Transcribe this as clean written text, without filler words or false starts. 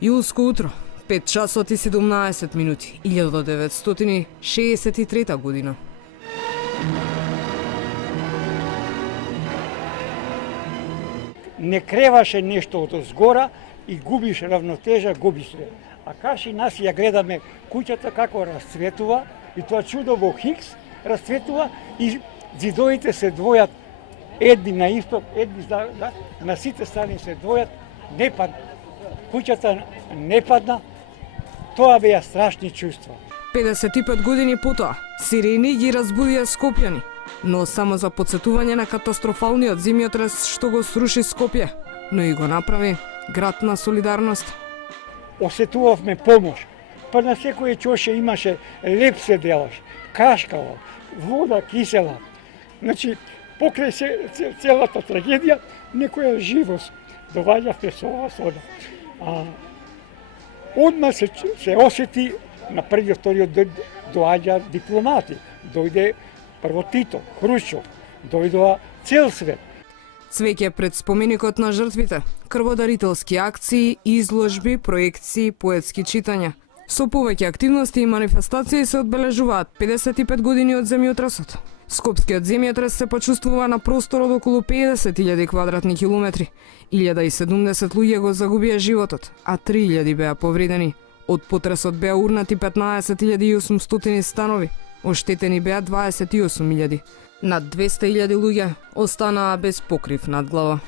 Јулско утро, 5 часот и 17 минути, 1963 година. Не креваше нешто од згора и губиш равнотежа, губиш се. А каши нас ја гледаме куќата како расцветува и тоа чудо во Хикс расцветува и зидовите се двојат едни на исток, едни на сите страни се двојат, не падна. Куќата не падна, тоа беа страшни чувства. 55 години потоа, сирени ги разбудија Скопјани, но само за подсетување на катастрофалниот земјотрес што го сруши Скопје, но и го направи град на солидарност. Осетувавме помош. Па на секој чоше имаше леп се делаш, кашкава, вода кисела. Значи, покрај целата трагедија, некоја живост доваѓавме со ова сода. Одма се осети на првиот, вториот доаѓа дипломати. Дојде прво Тито, Хрушчов, дојдоа цел свет. Цвеќе пред споменикот на жртвите, крводарителски акции, изложби, проекции, поетски читања. Со повеќе активности и манифестации се одбележуваат 55 години од земјотресот. Скопскиот земјотрес се почувствува на простор од околу 50.000 квадратни километри. 1070 луѓе го загубија животот, а 3000 беа повредени. Од потресот беа урнати 15.800 станови, оштетени беа 28.000. Над 200.000 луѓе останаа без покрив над глава.